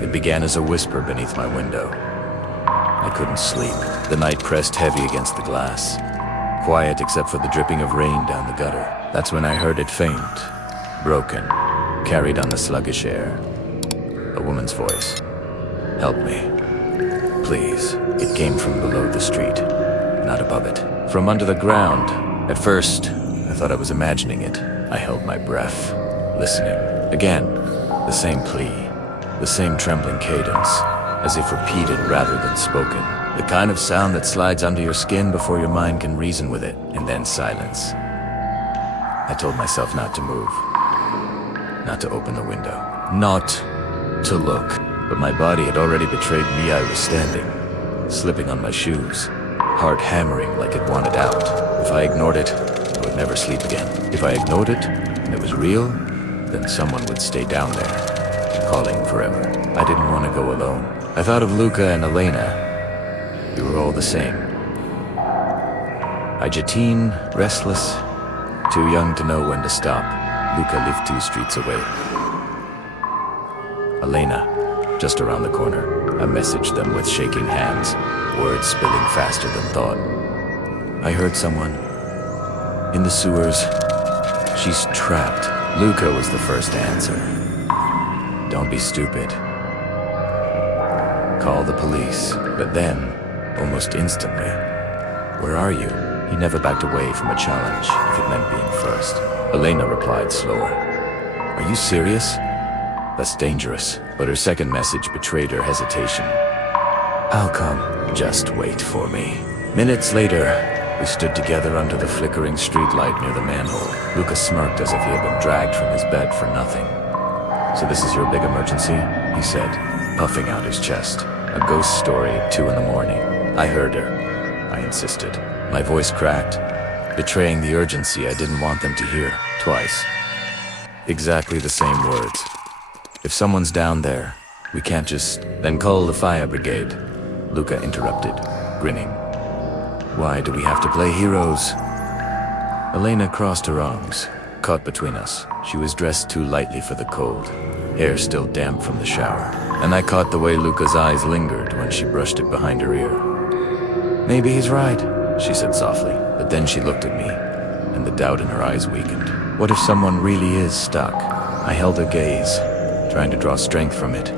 It began as a whisper beneath my window. I couldn't sleep. The night pressed heavy against the glass. Quiet except for the dripping of rain down the gutter. That's when I heard it faint, broken, carried on the sluggish air. A woman's voice. Help me. Please. It came from below the street, not above it. From under the ground. At first, I thought I was imagining it. I held my breath, listening. Again, the same plea, the same trembling cadence, as if repeated rather than spoken. The kind of sound that slides under your skin before your mind can reason with it, and then silence. I told myself not to move, not to open the window, not to look. But my body had already betrayed me. I was standing, slipping on my shoes, heart hammering like it wanted out. If I ignored it, I would never sleep again. If I ignored it, and it was real, then someone would stay down there, calling forever. I didn't want to go alone. I thought of Luca and Elena. We were all the same. Igatine, restless, too young to know when to stop. Luca lived 2 streets away. Elena, just around the corner. I messaged them with shaking hands, words spilling faster than thought. I heard someone. In the sewers. She's trapped. Luca was the first to answer. Don't be stupid. Call the police. But then, almost instantly, where are you? He never backed away from a challenge if it meant being first. Elena replied slower. Are you serious? That's dangerous. But her second message betrayed her hesitation. I'll come. Just wait for me. Minutes later, we stood together under the flickering streetlight near the manhole. Luca smirked as if he had been dragged from his bed for nothing. So this is your big emergency? He said, puffing out his chest. A ghost story at 2 in the morning. I heard her. I insisted. My voice cracked, betraying the urgency I didn't want them to hear. Twice. Exactly the same words. If someone's down there, we can't just... Then call the fire brigade. Luca interrupted, grinning. Why do we have to play heroes? Elena crossed her arms, caught between us. She was dressed too lightly for the cold, hair still damp from the shower. And I caught the way Luca's eyes lingered when she brushed it behind her ear. Maybe he's right, she said softly. But then she looked at me, and the doubt in her eyes weakened. What if someone really is stuck? I held her gaze, trying to draw strength from it.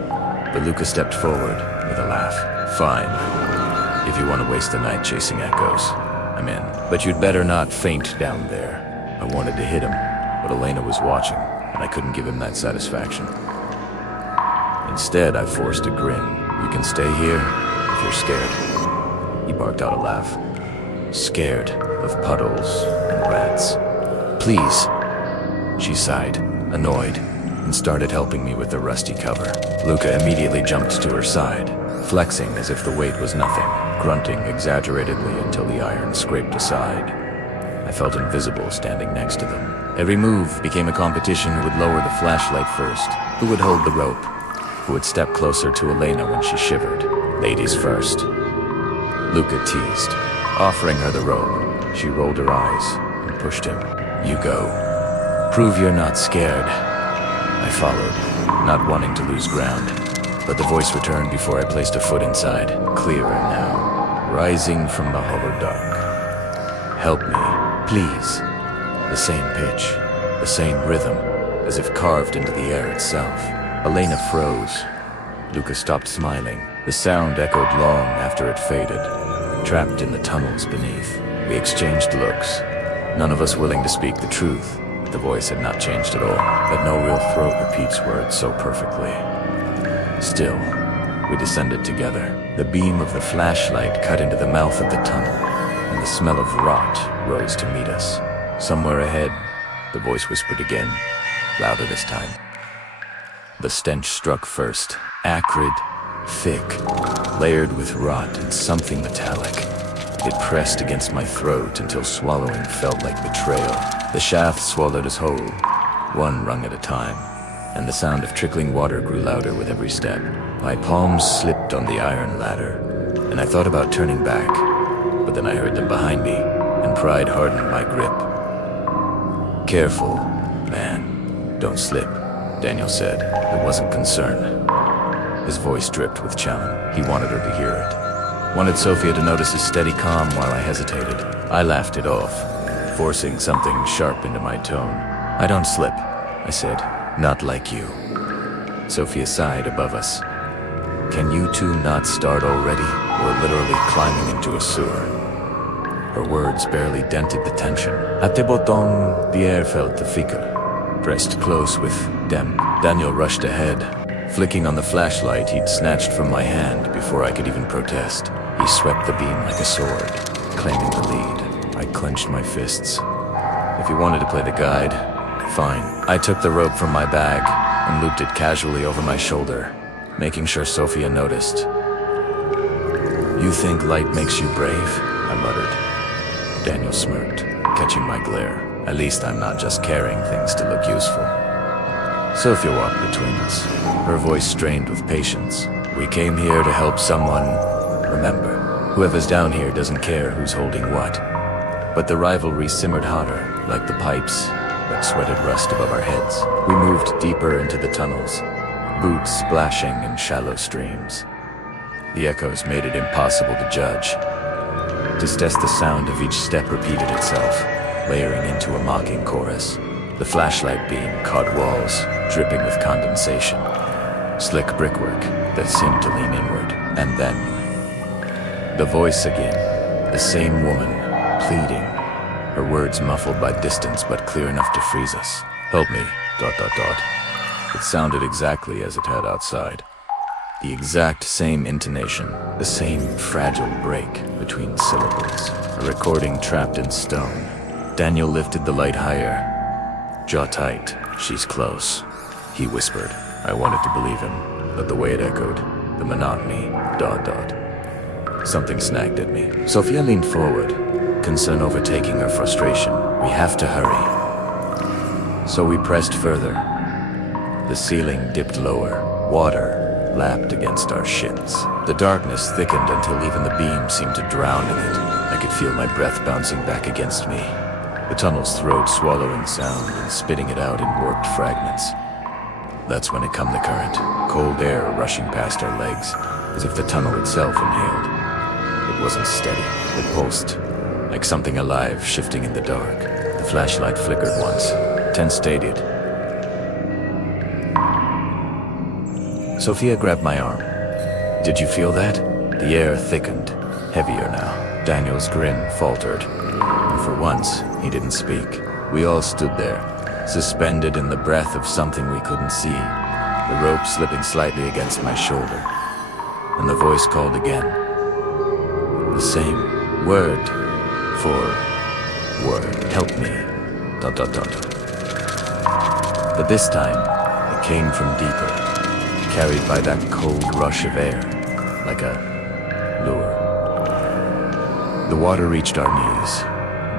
But Luca stepped forward with a laugh. Fine. If you want to waste the night chasing echoes, I'm in. But you'd better not faint down there. I wanted to hit him, but Elena was watching, and I couldn't give him that satisfaction. Instead, I forced a grin. You can stay here if you're scared. He barked out a laugh. Scared of puddles and rats. Please. She sighed, annoyed, and started helping me with the rusty cover. Luca immediately jumped to her side, flexing as if the weight was nothing, grunting exaggeratedly until the iron scraped aside. I felt invisible standing next to them. Every move became a competition who would lower the flashlight first, who would hold the rope, who would step closer to Elena when she shivered. Ladies first. Luca teased, offering her the rope. She rolled her eyes and pushed him. You go. Prove you're not scared. I followed, not wanting to lose ground. But the voice returned before I placed a foot inside. Clearer now, rising from the hollow dark. Help me, please. The same pitch, the same rhythm, as if carved into the air itself. Elena froze. Luca stopped smiling. The sound echoed long after it faded, trapped in the tunnels beneath. We exchanged looks, none of us willing to speak the truth. The voice had not changed at all, but no real throat repeats words so perfectly. Still, we descended together. The beam of the flashlight cut into the mouth of the tunnel, and the smell of rot rose to meet us. Somewhere ahead, the voice whispered again, louder this time. The stench struck first, acrid, thick, layered with rot and something metallic. It pressed against my throat until swallowing felt like betrayal. The shaft swallowed us whole, one rung at a time, and the sound of trickling water grew louder with every step. My palms slipped on the iron ladder, and I thought about turning back, but then I heard them behind me, and pride hardened my grip. "Careful, man. Don't slip," Daniel said. It wasn't concern. His voice dripped with challenge. He wanted her to hear it. Wanted Sophia to notice his steady calm while I hesitated. I laughed it off, forcing something sharp into my tone. "I don't slip," I said. "Not like you." Sophia sighed above us. "Can you two not start already? We're literally climbing into a sewer." Her words barely dented the tension. At the bottom, the air felt thicker, pressed close with damp. Daniel rushed ahead, flicking on the flashlight he'd snatched from my hand before I could even protest. He swept the beam like a sword, claiming the lead. I clenched my fists. If he wanted to play the guide, fine. I took the rope from my bag and looped it casually over my shoulder, making sure Sophia noticed. "You think light makes you brave?" I muttered. Daniel smirked, catching my glare. "At least I'm not just carrying things to look useful." Sophia walked between us, her voice strained with patience. "We came here to help someone. Remember, whoever's down here doesn't care who's holding what." But the rivalry simmered hotter, like the pipes that sweated rust above our heads. We moved deeper into the tunnels, boots splashing in shallow streams. The echoes made it impossible to judge. To test the sound of each step repeated itself, layering into a mocking chorus. The flashlight beam caught walls, dripping with condensation. Slick brickwork that seemed to lean inward. And then, the voice again, the same woman, pleading, her words muffled by distance but clear enough to freeze us. "Help me, ... It sounded exactly as it had outside. The exact same intonation, the same fragile break between syllables. A recording trapped in stone. Daniel lifted the light higher. "Jaw tight, she's close," he whispered. I wanted to believe him, but the way it echoed, the monotony, ... Something snagged at me. Sophia leaned forward, concern overtaking her frustration. "We have to hurry." So we pressed further. The ceiling dipped lower. Water lapped against our shins. The darkness thickened until even the beam seemed to drown in it. I could feel my breath bouncing back against me. The tunnel's throat swallowing sound and spitting it out in warped fragments. That's when it come the current, cold air rushing past our legs, as if the tunnel itself inhaled. It wasn't steady. It pulsed, like something alive shifting in the dark. The flashlight flickered once, then steadied. Sophia grabbed my arm. "Did you feel that?" The air thickened, heavier now. Daniel's grin faltered, and for once, he didn't speak. We all stood there, suspended in the breath of something we couldn't see, the rope slipping slightly against my shoulder. And the voice called again. The same, word for word. "Help me, ... But this time, it came from deeper, carried by that cold rush of air, like a lure. The water reached our knees,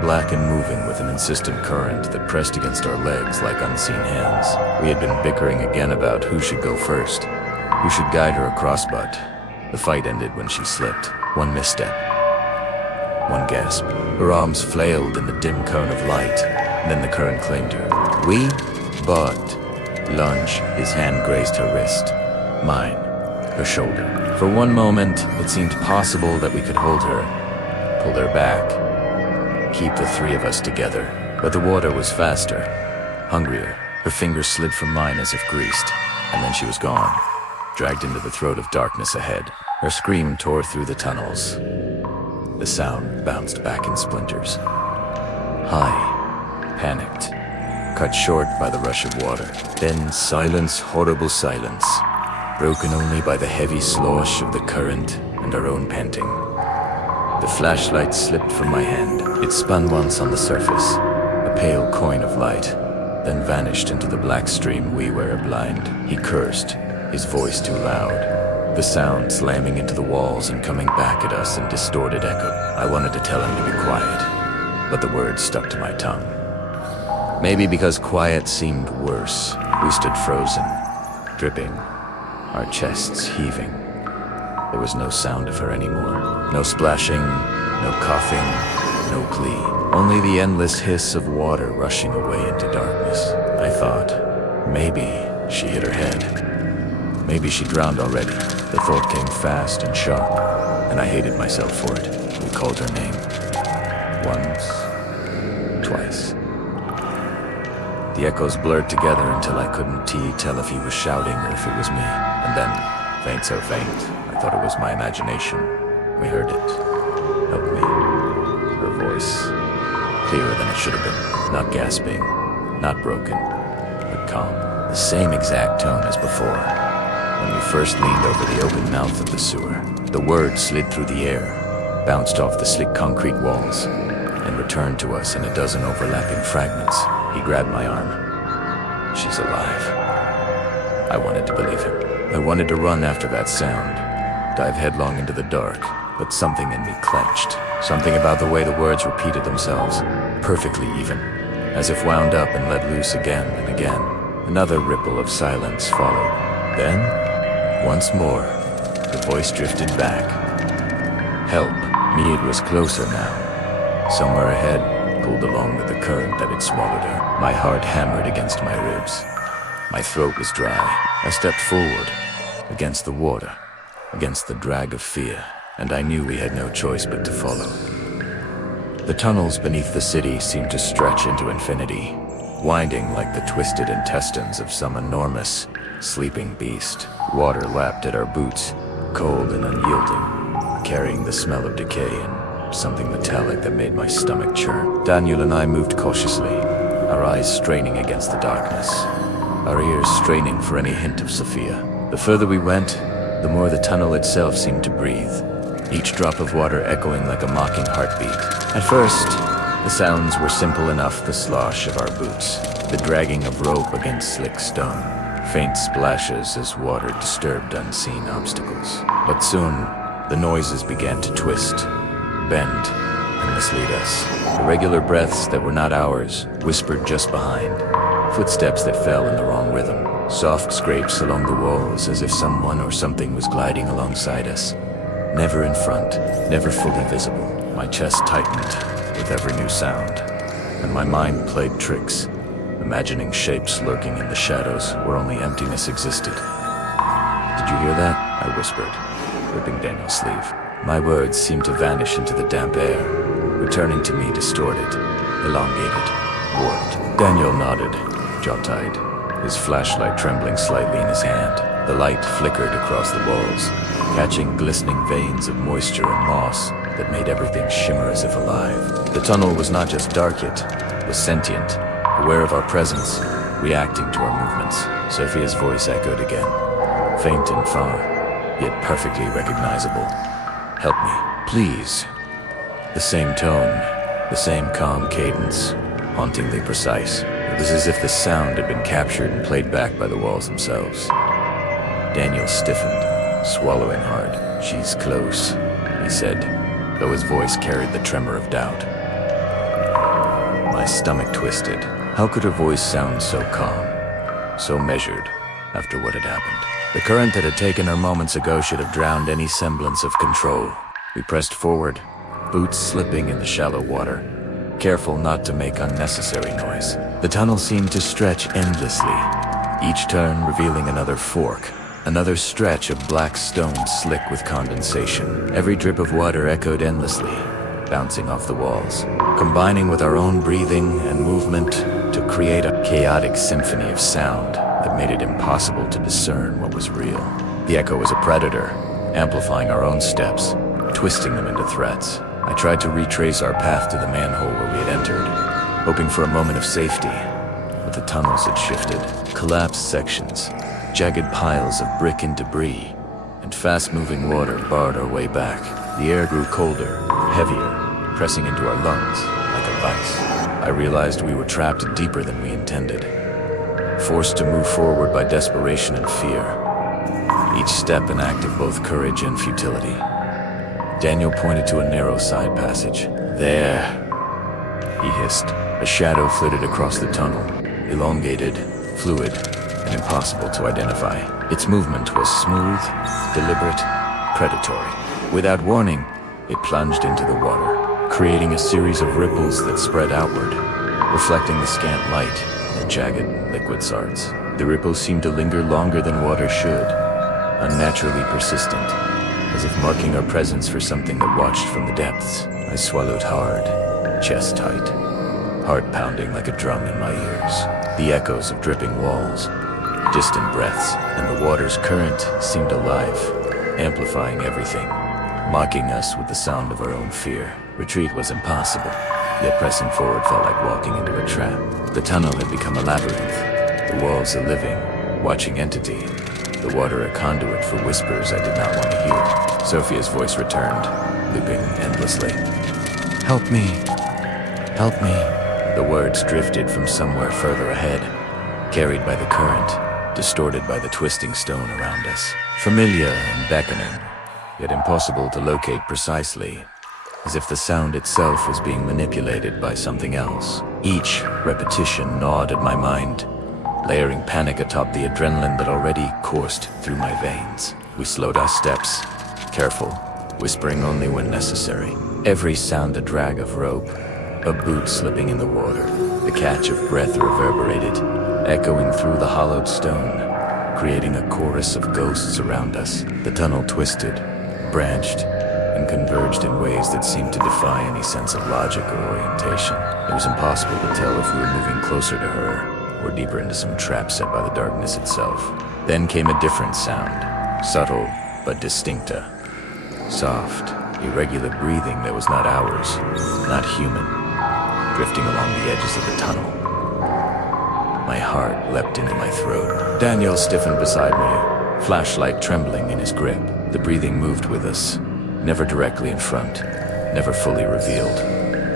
black and moving with an insistent current that pressed against our legs like unseen hands. We had been bickering again about who should go first, who should guide her across, but the fight ended when she slipped. One misstep, one gasp. Her arms flailed in the dim cone of light, then the current claimed her. "We but..." Lunge, his hand grazed her wrist. Mine, her shoulder. For one moment, it seemed possible that we could hold her, pull her back, keep the three of us together. But the water was faster, hungrier. Her fingers slid from mine as if greased, and then she was gone, dragged into the throat of darkness ahead. Her scream tore through the tunnels. The sound bounced back in splinters. High, panicked, cut short by the rush of water. Then silence, horrible silence, broken only by the heavy slosh of the current and our own panting. The flashlight slipped from my hand. It spun once on the surface, a pale coin of light, then vanished into the black stream we were blind. He cursed, his voice too loud. the sound slamming into the walls and coming back at us in distorted echo. I wanted to tell him to be quiet, but the words stuck to my tongue. Maybe because quiet seemed worse, we stood frozen, dripping, our chests heaving. There was no sound of her anymore. No splashing, no coughing, no plea. Only the endless hiss of water rushing away into darkness. I thought, maybe she hit her head. Maybe she drowned already. The thought came fast and sharp, and I hated myself for it. We called her name. Once, twice. The echoes blurred together until I couldn't tell if he was shouting or if it was me. And then, faint so faint, I thought it was my imagination. We heard it. Help me. Her voice. Clearer than it should have been. Not gasping, not broken, but calm. The same exact tone as before, when we first leaned over the open mouth of the sewer. The words slid through the air, bounced off the slick concrete walls, and returned to us in a dozen overlapping fragments. He grabbed my arm. She's alive. I wanted to believe him. I wanted to run after that sound, dive headlong into the dark, but something in me clenched. Something about the way the words repeated themselves, perfectly even, as if wound up and let loose again and again. Another ripple of silence followed. Then, once more, the voice drifted back. Help. Mead was closer now. Somewhere ahead, pulled along with the current that had swallowed her. My heart hammered against my ribs. My throat was dry. I stepped forward, against the water, against the drag of fear, and I knew we had no choice but to follow. The tunnels beneath the city seemed to stretch into infinity, winding like the twisted intestines of some enormous, sleeping beast. Water lapped at our boots, cold and unyielding, carrying the smell of decay and something metallic that made my stomach churn. Daniel and I moved cautiously, our eyes straining against the darkness, our ears straining for any hint of Sophia. The further we went, the more the tunnel itself seemed to breathe, each drop of water echoing like a mocking heartbeat. At first, the sounds were simple enough: the slosh of our boots, the dragging of rope against slick stone, faint splashes as water disturbed unseen obstacles. But soon, the noises began to twist, bend, and mislead us. Irregular breaths that were not ours, whispered just behind, footsteps that fell in the wrong rhythm, soft scrapes along the walls as if someone or something was gliding alongside us. Never in front, never fully visible. My chest tightened with every new sound, and my mind played tricks, imagining shapes lurking in the shadows where only emptiness existed. "Did you hear that?" I whispered, gripping Daniel's sleeve. My words seemed to vanish into the damp air, returning to me distorted, elongated, warped. Daniel nodded, jaw tight, his flashlight trembling slightly in his hand. The light flickered across the walls, catching glistening veins of moisture and moss that made everything shimmer as if alive. The tunnel was not just dark, it was sentient, aware of our presence, reacting to our movements. Sophia's voice echoed again, faint and far, yet perfectly recognizable. "Help me, please." The same tone, the same calm cadence, hauntingly precise. It was as if the sound had been captured and played back by the walls themselves. Daniel stiffened, swallowing hard. "She's close," he said, though his voice carried the tremor of doubt. My stomach twisted. How could her voice sound so calm, so measured, after what had happened? The current that had taken her moments ago should have drowned any semblance of control. We pressed forward, boots slipping in the shallow water, careful not to make unnecessary noise. The tunnel seemed to stretch endlessly, each turn revealing another fork, another stretch of black stone slick with condensation. Every drip of water echoed endlessly, bouncing off the walls, combining with our own breathing and movement to create a chaotic symphony of sound that made it impossible to discern what was real. The echo was a predator, amplifying our own steps, twisting them into threats. I tried to retrace our path to the manhole where we had entered, hoping for a moment of safety, but the tunnels had shifted. Collapsed sections, jagged piles of brick and debris, and fast-moving water barred our way back. The air grew colder, heavier, pressing into our lungs like a vice. I realized we were trapped deeper than we intended, forced to move forward by desperation and fear. each step an act of both courage and futility. Daniel pointed to a narrow side passage. "There," he hissed. A shadow flitted across the tunnel, elongated, fluid, and impossible to identify. Its movement was smooth, deliberate, predatory. Without warning, it plunged into the water, creating a series of ripples that spread outward, reflecting the scant light in jagged liquid sards. The ripples seemed to linger longer than water should, unnaturally persistent, as if marking our presence for something that watched from the depths. I swallowed hard, chest tight, heart pounding like a drum in my ears. The echoes of dripping walls, distant breaths, and the water's current seemed alive, amplifying everything, mocking us with the sound of our own fear. Retreat was impossible, yet pressing forward felt like walking into a trap. The tunnel had become a labyrinth, the walls a living, watching entity, the water a conduit for whispers I did not want to hear. Sophia's voice returned, looping endlessly. "Help me! Help me!" The words drifted from somewhere further ahead, carried by the current, distorted by the twisting stone around us. Familiar and beckoning, yet impossible to locate precisely, as if the sound itself was being manipulated by something else. Each repetition gnawed at my mind, layering panic atop the adrenaline that already coursed through my veins. We slowed our steps, careful, whispering only when necessary. Every sound a drag of rope, a boot slipping in the water, the catch of breath reverberated, echoing through the hollowed stone, creating a chorus of ghosts around us. The tunnel twisted, branched, and converged in ways that seemed to defy any sense of logic or orientation. It was impossible to tell if we were moving closer to her or deeper into some trap set by the darkness itself. Then came a different sound, subtle but distincta. Soft, irregular breathing that was not ours, not human, drifting along the edges of the tunnel. My heart leapt into my throat. Daniel stiffened beside me, flashlight trembling in his grip. The breathing moved with us, never directly in front, never fully revealed,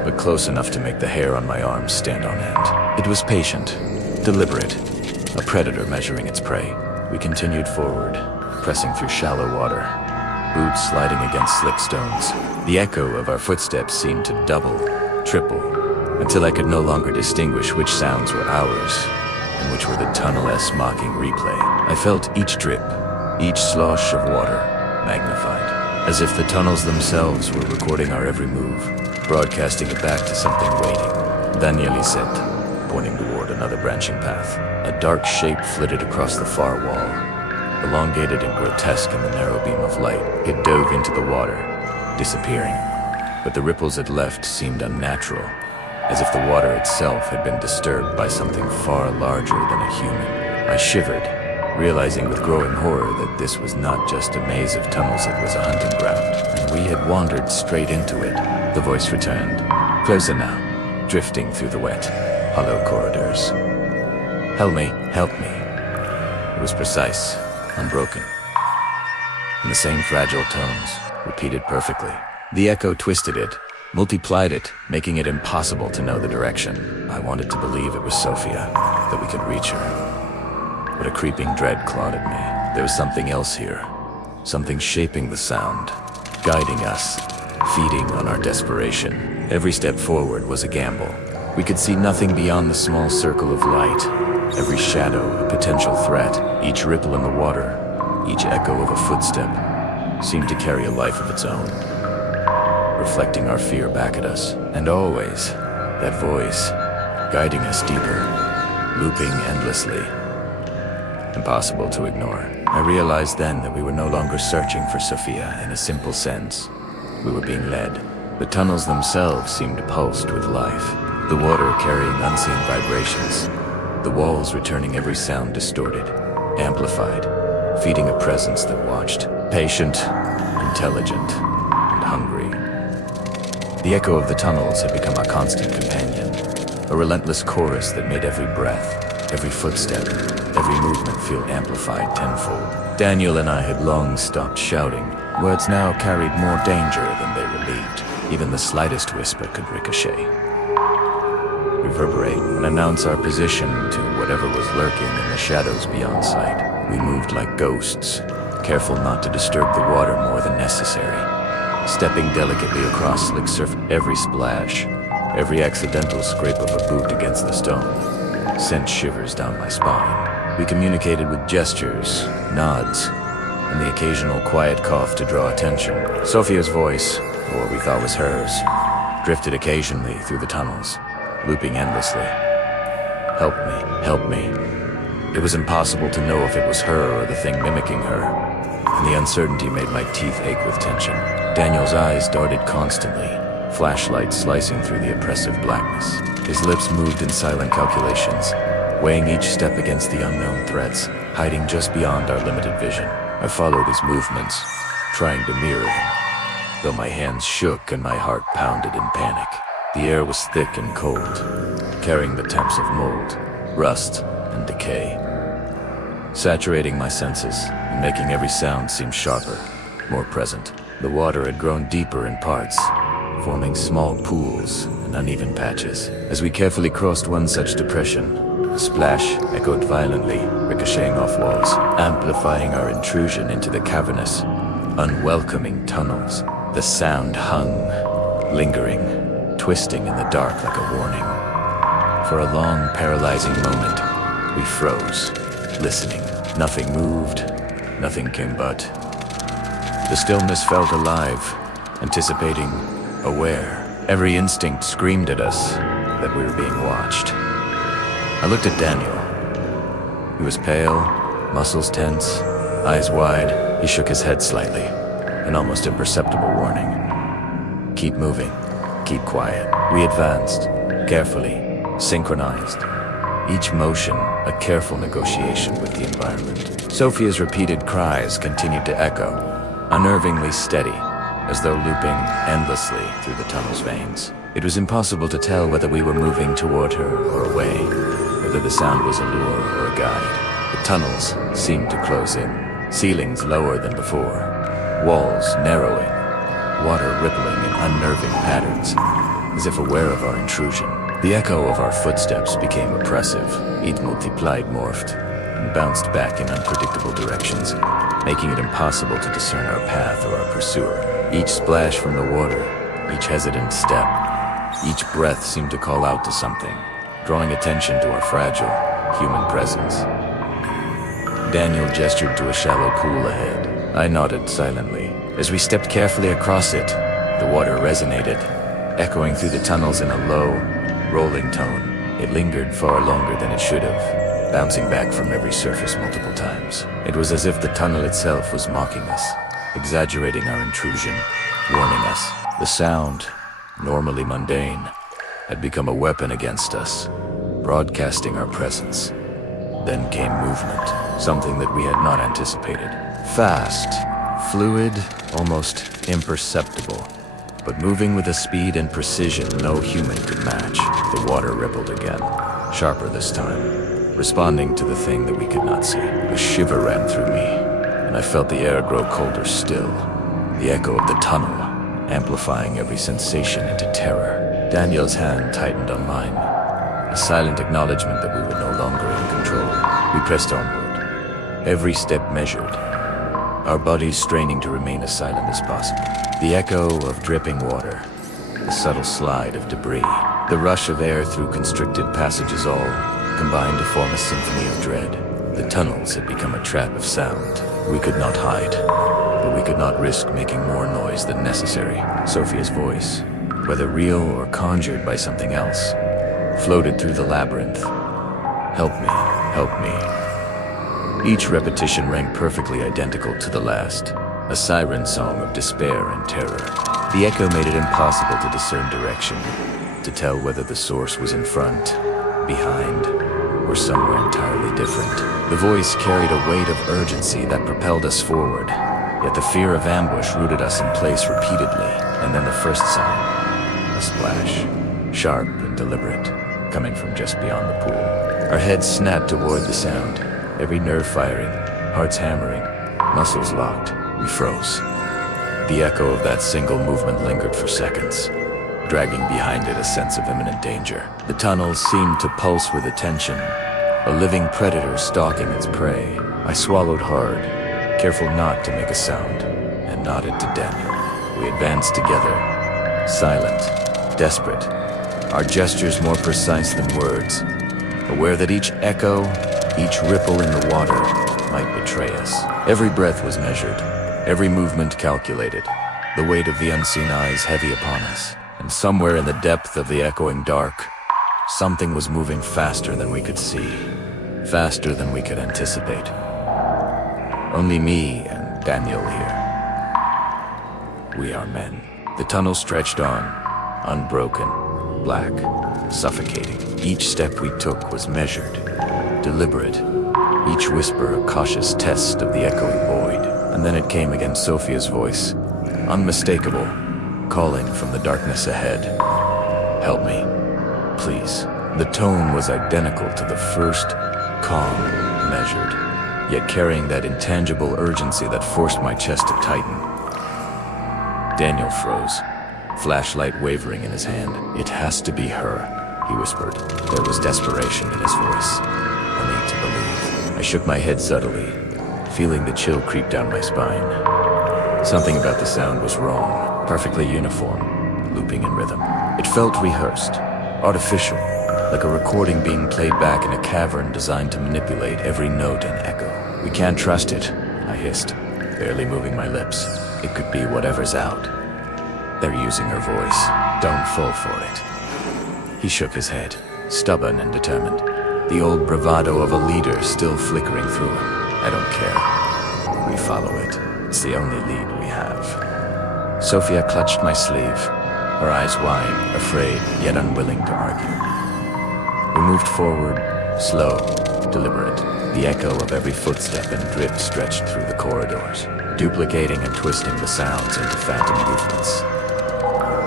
but close enough to make the hair on my arms stand on end. It was patient, deliberate, a predator measuring its prey. We continued forward, pressing through shallow water, boots sliding against slick stones. The echo of our footsteps seemed to double, triple, until I could no longer distinguish which sounds were ours and which were the tunnel-esque mocking replay. I felt each drip, each slosh of water, magnified, as if the tunnels themselves were recording our every move, broadcasting it back to something waiting. Daniel said, pointing toward another branching path. A dark shape flitted across the far wall, elongated and grotesque in the narrow beam of light. It dove into the water, disappearing, but the ripples it left seemed unnatural, as if the water itself had been disturbed by something far larger than a human. I shivered, realizing with growing horror that this was not just a maze of tunnels, it was a hunting ground, and we had wandered straight into it. The voice returned, closer now, drifting through the wet, hollow corridors. "Help me, help me." It was precise, unbroken, in the same fragile tones, repeated perfectly. The echo twisted it, multiplied it, making it impossible to know the direction. I wanted to believe it was Sophia, that we could reach her, but a creeping dread clawed at me. There was something else here, something shaping the sound, guiding us, feeding on our desperation. Every step forward was a gamble. We could see nothing beyond the small circle of light, every shadow a potential threat, each ripple in the water, each echo of a footstep seemed to carry a life of its own, reflecting our fear back at us. And always, that voice, guiding us deeper, looping endlessly. Impossible to ignore. I realized then that we were no longer searching for Sophia in a simple sense. We were being led. The tunnels themselves seemed pulsed with life, the water carrying unseen vibrations, the walls returning every sound distorted, amplified, feeding a presence that watched, patient, intelligent, and hungry. The echo of the tunnels had become a constant companion, a relentless chorus that made every breath, every footstep, every movement feel amplified tenfold. Daniel and I had long stopped shouting. Words now carried more danger than they relieved. Even the slightest whisper could ricochet, reverberate, and announce our position to whatever was lurking in the shadows beyond sight. We moved like ghosts, careful not to disturb the water more than necessary. Stepping delicately across slick surface, every splash, every accidental scrape of a boot against the stone sent shivers down my spine. We communicated with gestures, nods, and the occasional quiet cough to draw attention. Sophia's voice, or what we thought was hers, drifted occasionally through the tunnels, looping endlessly. Help me, help me. It was impossible to know if it was her or the thing mimicking her, and the uncertainty made my teeth ache with tension. Daniel's eyes darted constantly, flashlight slicing through the oppressive blackness. His lips moved in silent calculations, weighing each step against the unknown threats, hiding just beyond our limited vision. I followed his movements, trying to mirror him, though my hands shook and my heart pounded in panic. The air was thick and cold, carrying the temps of mold, rust, and decay, saturating my senses and making every sound seem sharper, more present. The water had grown deeper in parts, forming small pools and uneven patches. As we carefully crossed one such depression, a splash echoed violently, ricocheting off walls, amplifying our intrusion into the cavernous, unwelcoming tunnels. The sound hung, lingering, twisting in the dark like a warning. For a long, paralyzing moment, we froze, listening. Nothing moved, nothing came but. The stillness felt alive, anticipating, aware. Every instinct screamed at us that we were being watched. I looked at Daniel. He was pale, muscles tense, eyes wide. He shook his head slightly, an almost imperceptible warning. Keep moving, keep quiet. We advanced, carefully, synchronized. Each motion a careful negotiation with the environment. Sophia's repeated cries continued to echo, unnervingly steady, as though looping endlessly through the tunnel's veins. It was impossible to tell whether we were moving toward her or away, whether the sound was a lure or a guide. The tunnels seemed to close in, ceilings lower than before, walls narrowing, water rippling in unnerving patterns, as if aware of our intrusion. The echo of our footsteps became oppressive. Each multiplied, morphed, and bounced back in unpredictable directions, making it impossible to discern our path or our pursuer. Each splash from the water, each hesitant step, each breath seemed to call out to something, drawing attention to our fragile, human presence. Daniel gestured to a shallow pool ahead. I nodded silently. As we stepped carefully across it, the water resonated, echoing through the tunnels in a low, rolling tone. It lingered far longer than it should have, bouncing back from every surface multiple times. It was as if the tunnel itself was mocking us, exaggerating our intrusion, warning us. The sound, normally mundane, had become a weapon against us, broadcasting our presence. Then came movement, something that we had not anticipated. Fast, fluid, almost imperceptible, but moving with a speed and precision no human could match. The water rippled again, sharper this time, responding to the thing that we could not see. A shiver ran through me, and I felt the air grow colder still, the echo of the tunnel amplifying every sensation into terror. Daniel's hand tightened on mine, a silent acknowledgement that we were no longer in control. We pressed onward, every step measured, our bodies straining to remain as silent as possible. The echo of dripping water, the subtle slide of debris, the rush of air through constricted passages all combined to form a symphony of dread. The tunnels had become a trap of sound. We could not hide, but we could not risk making more noise than necessary. Sophia's voice, whether real or conjured by something else, floated through the labyrinth. Help me, help me. Each repetition rang perfectly identical to the last, a siren song of despair and terror. The echo made it impossible to discern direction, to tell whether the source was in front, behind, or somewhere entirely different. The voice carried a weight of urgency that propelled us forward, yet the fear of ambush rooted us in place repeatedly. And then the first sound, a splash, sharp and deliberate, coming from just beyond the pool. Our heads snapped toward the sound, every nerve firing, hearts hammering, muscles locked. We froze. The echo of that single movement lingered for seconds, dragging behind it a sense of imminent danger. The tunnels seemed to pulse with attention, a living predator stalking its prey. I swallowed hard, careful not to make a sound, and nodded to Daniel. We advanced together, silent, desperate, our gestures more precise than words, aware that each echo, each ripple in the water might betray us. Every breath was measured, every movement calculated, the weight of the unseen eyes heavy upon us. And somewhere in the depth of the echoing dark, something was moving faster than we could see, faster than we could anticipate. Only me and Daniel here. We are men. The tunnel stretched on, unbroken, black, suffocating. Each step we took was measured, deliberate, each whisper a cautious test of the echoing void. And then it came again, Sophia's voice, unmistakable, calling from the darkness ahead. Help me, please. The tone was identical to the first, calm, measured, yet carrying that intangible urgency that forced my chest to tighten. Daniel froze, flashlight wavering in his hand. It has to be her, he whispered. There was desperation in his voice, a need to believe. I shook my head subtly, feeling the chill creep down my spine. Something about the sound was wrong, perfectly uniform, looping in rhythm. It felt rehearsed, artificial, like a recording being played back in a cavern designed to manipulate every note and echo. We can't trust it, I hissed, barely moving my lips. It could be whatever's out. They're using her voice. Don't fall for it. He shook his head, stubborn and determined, the old bravado of a leader still flickering through him. I don't care. We follow it. It's the only lead we have. Sophia clutched my sleeve, her eyes wide, afraid, yet unwilling to argue. We moved forward, slow, deliberate. The echo of every footstep and drip stretched through the corridors, duplicating and twisting the sounds into phantom movements.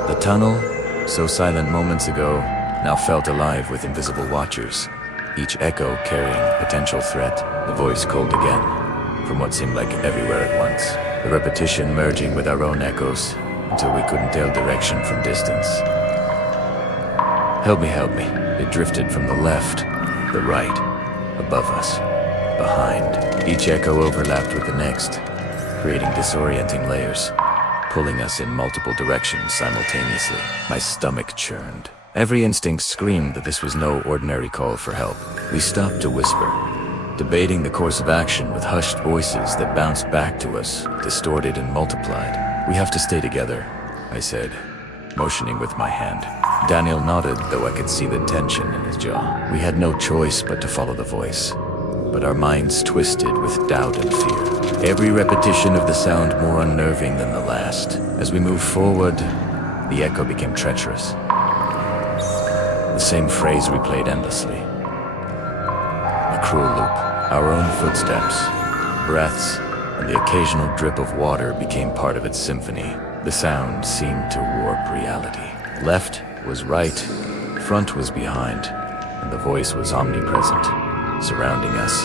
The tunnel, so silent moments ago, now felt alive with invisible watchers, each echo carrying potential threat. The voice called again, from what seemed like everywhere at once, the repetition merging with our own echoes until we couldn't tell direction from distance. Help me, help me. It drifted from the left, the right, above us, behind. Each echo overlapped with the next, creating disorienting layers, pulling us in multiple directions simultaneously. My stomach churned. Every instinct screamed that this was no ordinary call for help. We stopped to whisper, debating the course of action with hushed voices that bounced back to us, distorted and multiplied. We have to stay together, I said, motioning with my hand. Daniel nodded, though I could see the tension in his jaw. We had no choice but to follow the voice, but our minds twisted with doubt and fear. Every repetition of the sound more unnerving than the last. As we moved forward, the echo became treacherous. The same phrase replayed endlessly. A cruel loop. Our own footsteps, breaths, and the occasional drip of water became part of its symphony. The sound seemed to warp reality. Left was right, front was behind, and the voice was omnipresent, surrounding us,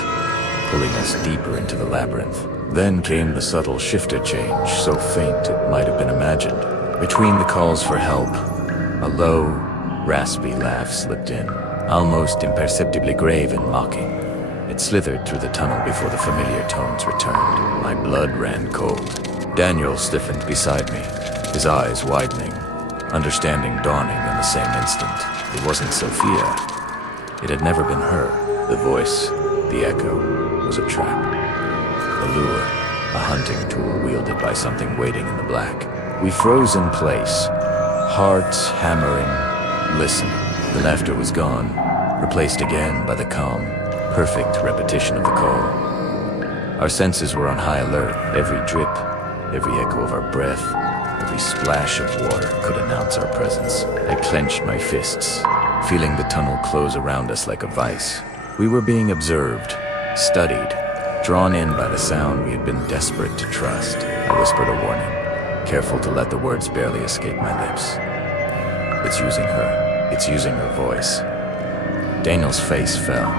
pulling us deeper into the labyrinth. Then came the subtle shifter change, so faint it might have been imagined. Between the calls for help, a low, raspy laugh slipped in, almost imperceptibly grave and mocking. It slithered through the tunnel before the familiar tones returned. My blood ran cold. Daniel stiffened beside me, his eyes widening, understanding dawning in the same instant. It wasn't Sophia. It had never been her. The voice, the echo, was a trap. A lure, a hunting tool wielded by something waiting in the black. We froze in place, hearts hammering, listening. The laughter was gone, replaced again by the calm, perfect repetition of the call. Our senses were on high alert. Every drip, every echo of our breath, every splash of water could announce our presence. I clenched my fists, feeling the tunnel close around us like a vice. We were being observed, studied, drawn in by the sound we had been desperate to trust. I whispered a warning, careful to let the words barely escape my lips. It's using her. It's using her voice. Daniel's face fell,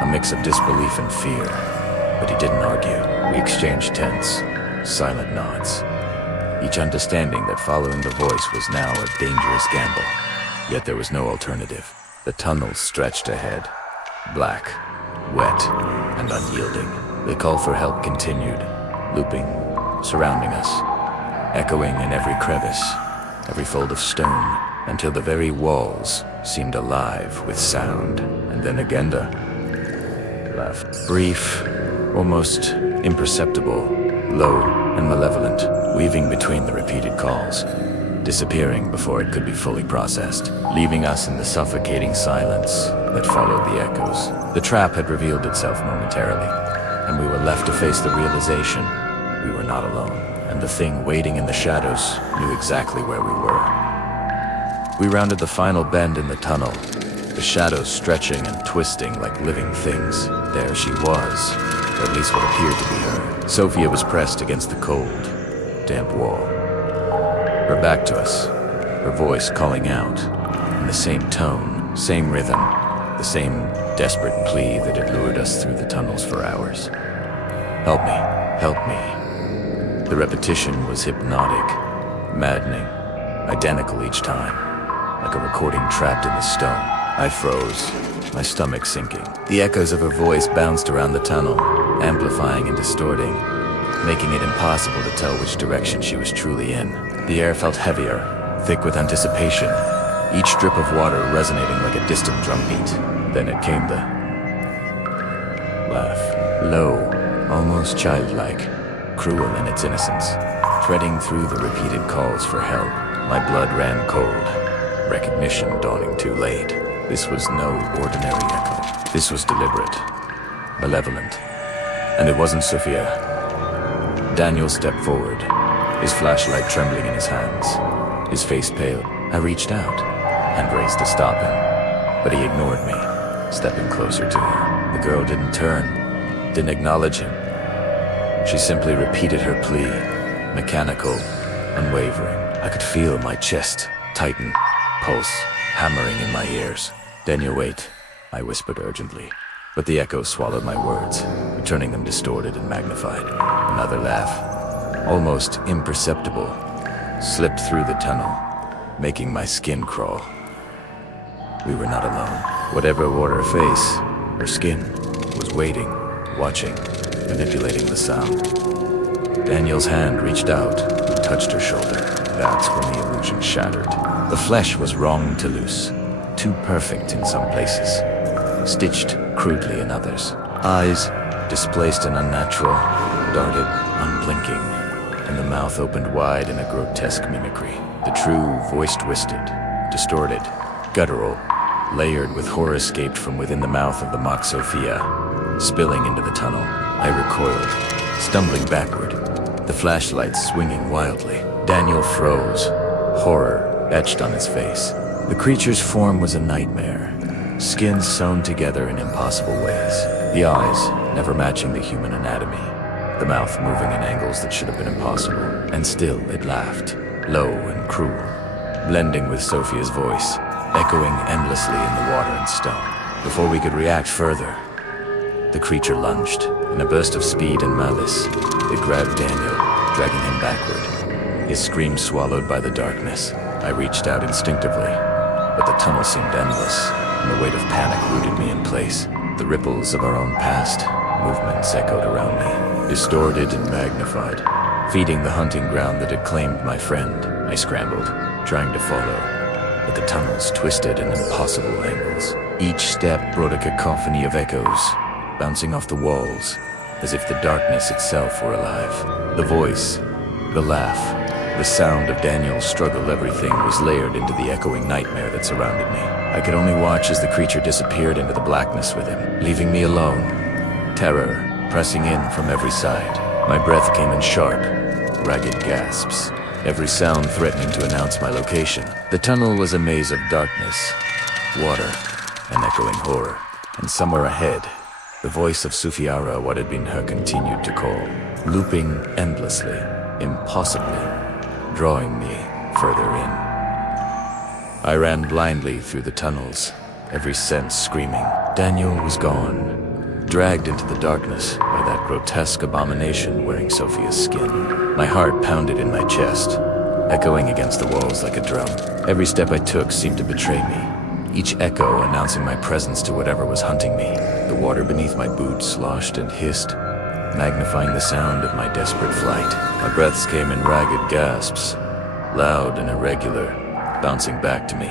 a mix of disbelief and fear, but he didn't argue. We exchanged tense, silent nods, each understanding that following the voice was now a dangerous gamble. Yet there was no alternative. The tunnel stretched ahead, black, wet, and unyielding. The call for help continued, looping, surrounding us, echoing in every crevice, every fold of stone, until the very walls seemed alive with sound. And then Agenda left. Brief, almost imperceptible, low and malevolent, weaving between the repeated calls, disappearing before it could be fully processed, leaving us in the suffocating silence that followed the echoes. The trap had revealed itself momentarily, and we were left to face the realization we were not alone, and the thing waiting in the shadows knew exactly where we were. We rounded the final bend in the tunnel, the shadows stretching and twisting like living things. There she was, or at least what appeared to be her. Sophia was pressed against the cold, damp wall, her back to us, her voice calling out, in the same tone, same rhythm, the same desperate plea that had lured us through the tunnels for hours. Help me, help me. The repetition was hypnotic, maddening, identical each time, like a recording trapped in the stone. I froze, my stomach sinking. The echoes of her voice bounced around the tunnel, amplifying and distorting, making it impossible to tell which direction she was truly in. The air felt heavier, thick with anticipation, each drip of water resonating like a distant drumbeat. Then it came, the laugh. Low, almost childlike, cruel in its innocence. Threading through the repeated calls for help, my blood ran cold, recognition dawning too late. This was no ordinary echo. This was deliberate, malevolent. And it wasn't Sophia. Daniel stepped forward, his flashlight trembling in his hands, his face pale. I reached out, and raised to stop him, but he ignored me, stepping closer to her. The girl didn't turn, didn't acknowledge him. She simply repeated her plea, mechanical, unwavering. I could feel my chest tighten, pulse hammering in my ears. "Daniel, wait," I whispered urgently. But the echo swallowed my words, returning them distorted and magnified. Another laugh, almost imperceptible, slipped through the tunnel, making my skin crawl. We were not alone. Whatever wore her face, her skin, was waiting, watching, manipulating the sound. Daniel's hand reached out and touched her shoulder. That's when the illusion shattered. The flesh was wrong to loose, too perfect in some places, stitched crudely in others. Eyes, displaced and unnatural, darted, unblinking, and the mouth opened wide in a grotesque mimicry. The true voice twisted, distorted, guttural, layered with horror escaped from within the mouth of the mock Sophia, spilling into the tunnel. I recoiled, stumbling backward, the flashlight swinging wildly. Daniel froze, horror etched on his face. The creature's form was a nightmare, skin sewn together in impossible ways, the eyes never matching the human anatomy, the mouth moving in angles that should have been impossible. And still it laughed, low and cruel, blending with Sophia's voice, echoing endlessly in the water and stone. Before we could react further, the creature lunged. In a burst of speed and malice, it grabbed Daniel, dragging him backward, his scream swallowed by the darkness. I reached out instinctively, but the tunnel seemed endless, and the weight of panic rooted me in place. The ripples of our own past movements echoed around me, distorted and magnified, feeding the hunting ground that had claimed my friend. I scrambled, trying to follow, but the tunnels twisted in impossible angles. Each step brought a cacophony of echoes, bouncing off the walls, as if the darkness itself were alive. The voice, the laugh, the sound of Daniel's struggle, everything was layered into the echoing nightmare that surrounded me. I could only watch as the creature disappeared into the blackness with him, leaving me alone, terror pressing in from every side. My breath came in sharp, ragged gasps, every sound threatening to announce my location. The tunnel was a maze of darkness, water, and echoing horror. And somewhere ahead, the voice of Sufiara, what had been her, continued to call, looping endlessly, impossibly, drawing me further in. I ran blindly through the tunnels, every sense screaming. Daniel was gone, dragged into the darkness by that grotesque abomination wearing Sophia's skin. My heart pounded in my chest, echoing against the walls like a drum. Every step I took seemed to betray me, each echo announcing my presence to whatever was hunting me. The water beneath my boots sloshed and hissed, magnifying the sound of my desperate flight. My breaths came in ragged gasps, loud and irregular, bouncing back to me,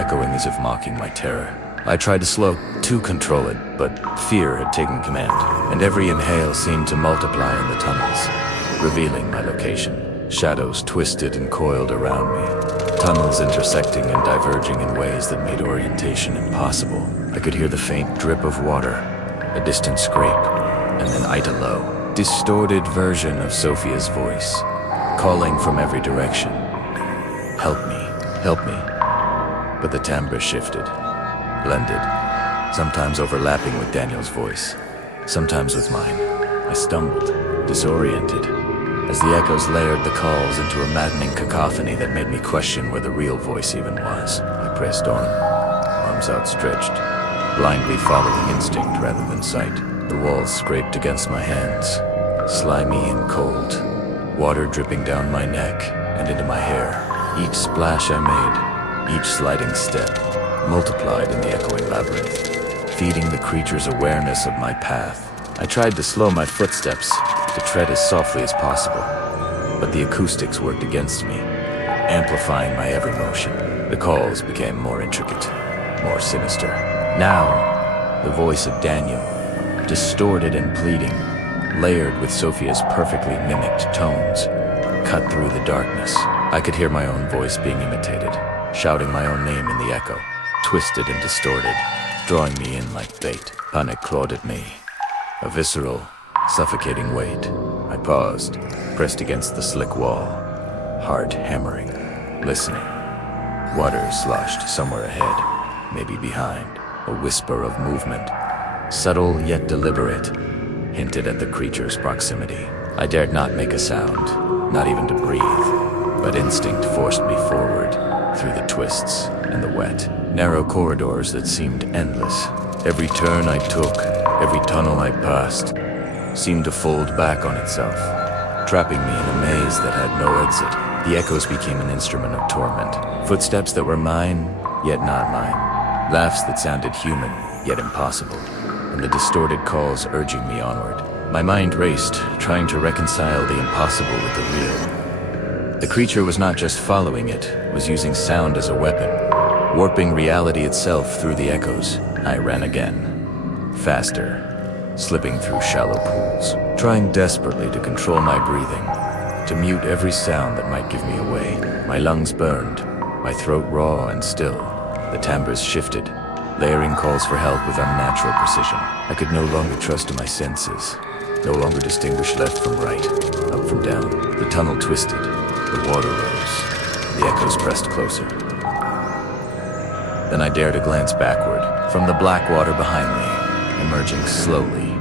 echoing as if mocking my terror. I tried to slow to control it, but fear had taken command, and every inhale seemed to multiply in the tunnels, revealing my location. Shadows twisted and coiled around me, tunnels intersecting and diverging in ways that made orientation impossible. I could hear the faint drip of water, a distant scrape, and then Ida low, distorted version of Sophia's voice, calling from every direction. Help me, help me. But the timbre shifted, blended, sometimes overlapping with Daniel's voice, sometimes with mine. I stumbled, disoriented, as the echoes layered the calls into a maddening cacophony that made me question where the real voice even was. I pressed on, arms outstretched, blindly following instinct rather than sight. The walls scraped against my hands, slimy and cold, water dripping down my neck and into my hair. Each splash I made, each sliding step, multiplied in the echoing labyrinth, feeding the creature's awareness of my path. I tried to slow my footsteps, to tread as softly as possible, but the acoustics worked against me, amplifying my every motion. The calls became more intricate, more sinister. Now, the voice of Daniel, distorted and pleading, layered with Sophia's perfectly mimicked tones, cut through the darkness. I could hear my own voice being imitated, shouting my own name in the echo, twisted and distorted, drawing me in like bait. Panic clawed at me, a visceral, suffocating weight. I paused, pressed against the slick wall, heart hammering, listening. Water sloshed somewhere ahead, maybe behind. A whisper of movement, subtle yet deliberate, hinted at the creature's proximity. I dared not make a sound, not even to breathe, but instinct forced me forward, through the twists and the wet, narrow corridors that seemed endless. Every turn I took, every tunnel I passed, seemed to fold back on itself, trapping me in a maze that had no exit. The echoes became an instrument of torment, footsteps that were mine, yet not mine, laughs that sounded human, yet impossible, and the distorted calls urging me onward. My mind raced, trying to reconcile the impossible with the real. The creature was not just following it was using sound as a weapon, warping reality itself through the echoes. I ran again, faster, slipping through shallow pools, trying desperately to control my breathing, to mute every sound that might give me away. My lungs burned, my throat raw and still. The timbres shifted, layering calls for help with unnatural precision. I could no longer trust to my senses, no longer distinguish left from right, up from down. The tunnel twisted, the water rose, the echoes pressed closer. Then I dared to glance backward. From the black water behind me, emerging slowly,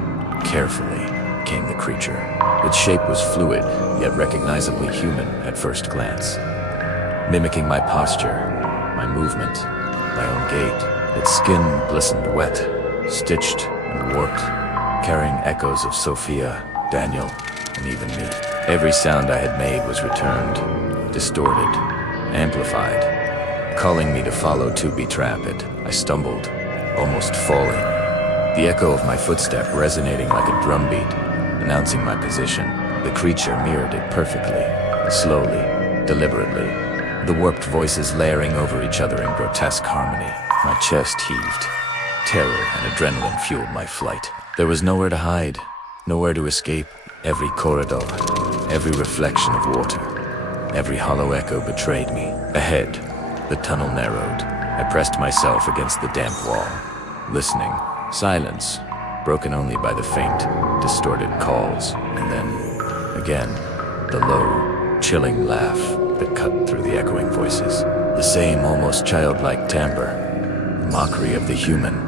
carefully, came the creature. Its shape was fluid, yet recognizably human at first glance. Mimicking my posture, my movement, my own gait, its skin glistened wet, stitched and warped, carrying echoes of Sophia, Daniel, and even me. Every sound I had made was returned, distorted, amplified, calling me to follow to betrap it. I stumbled, almost falling, the echo of my footstep resonating like a drumbeat, announcing my position. The creature mirrored it perfectly, slowly, deliberately, the warped voices layering over each other in grotesque harmony. My chest heaved. Terror and adrenaline fueled my flight. There was nowhere to hide, nowhere to escape. Every corridor, every reflection of water, every hollow echo betrayed me. Ahead, the tunnel narrowed. I pressed myself against the damp wall, listening. Silence, broken only by the faint, distorted calls. And then, again, the low, chilling laugh that cut through the echoing voices. The same almost childlike timbre, mockery of the human.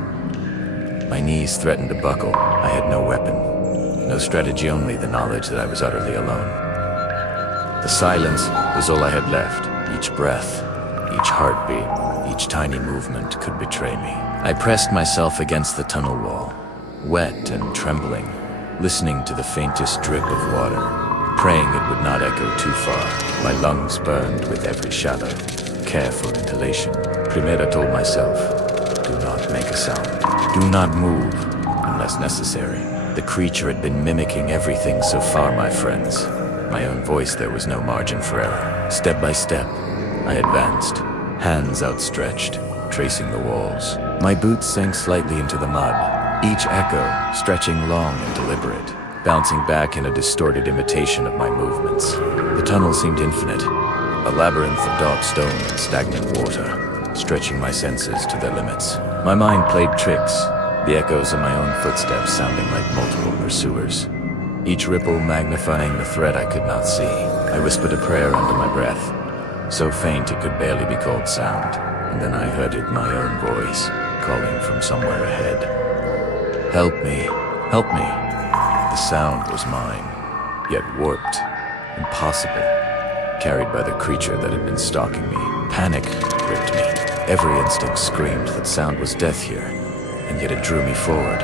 My knees threatened to buckle. I had no weapon, no strategy, only the knowledge that I was utterly alone. The silence was all I had left. Each breath, each heartbeat, each tiny movement could betray me. I pressed myself against the tunnel wall, wet and trembling, listening to the faintest drip of water, praying it would not echo too far. My lungs burned with every shadow. Careful inhalation. Primera told myself, do not make a sound. Do not move unless necessary. The creature had been mimicking everything so far, my friends. My own voice, there was no margin for error. Step by step, I advanced, hands outstretched, tracing the walls. My boots sank slightly into the mud, each echo stretching long and deliberate, bouncing back in a distorted imitation of my movements. The tunnel seemed infinite, a labyrinth of dark stone and stagnant water, stretching my senses to their limits. My mind played tricks, the echoes of my own footsteps sounding like multiple pursuers, each ripple magnifying the threat I could not see. I whispered a prayer under my breath, so faint it could barely be called sound, and then I heard it, my own voice, calling from somewhere ahead. Help me, help me. The sound was mine, yet warped, impossible, carried by the creature that had been stalking me. Panic gripped me. Every instinct screamed that sound was death here, and yet it drew me forward,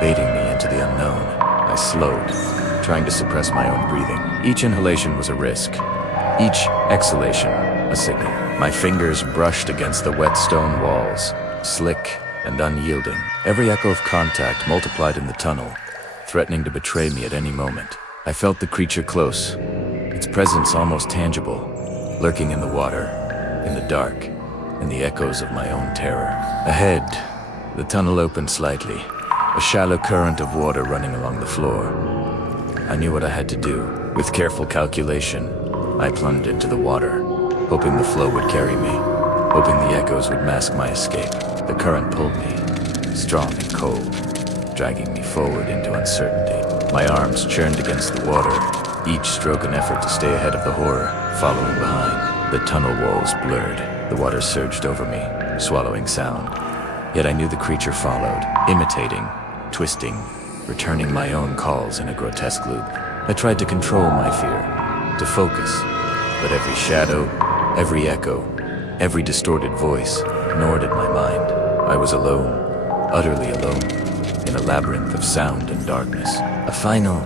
baiting me into the unknown. I slowed, trying to suppress my own breathing. Each inhalation was a risk, each exhalation a signal. My fingers brushed against the wet stone walls, slick and unyielding. Every echo of contact multiplied in the tunnel, threatening to betray me at any moment. I felt the creature close, its presence almost tangible, lurking in the water, in the dark, in the echoes of my own terror. Ahead, the tunnel opened slightly, a shallow current of water running along the floor. I knew what I had to do. With careful calculation, I plunged into the water, hoping the flow would carry me, hoping the echoes would mask my escape. The current pulled me, strong and cold, dragging me forward into uncertainty. My arms churned against the water, each stroke an effort to stay ahead of the horror, following behind. The tunnel walls blurred, the water surged over me, swallowing sound. Yet I knew the creature followed, imitating, twisting, returning my own calls in a grotesque loop. I tried to control my fear, to focus, but every shadow, every echo, every distorted voice gnawed at my mind. I was alone, utterly alone, in a labyrinth of sound and darkness. A final,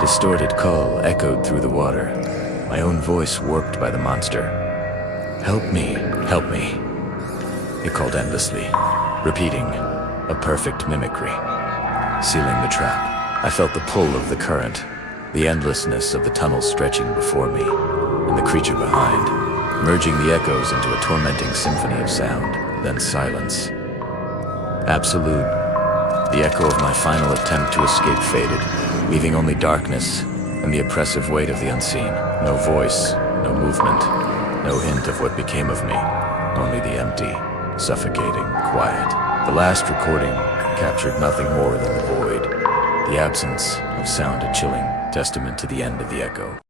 distorted call echoed through the water, my own voice warped by the monster. Help me, help me. It called endlessly, repeating, a perfect mimicry, sealing the trap. I felt the pull of the current, the endlessness of the tunnel stretching before me, and the creature behind, merging the echoes into a tormenting symphony of sound, then silence. Absolute, the echo of my final attempt to escape faded, leaving only darkness and the oppressive weight of the unseen. No voice, no movement, no hint of what became of me, only the empty, suffocating quiet. The last recording captured nothing more than the void, the absence of sound, a chilling testament to the end of the echo.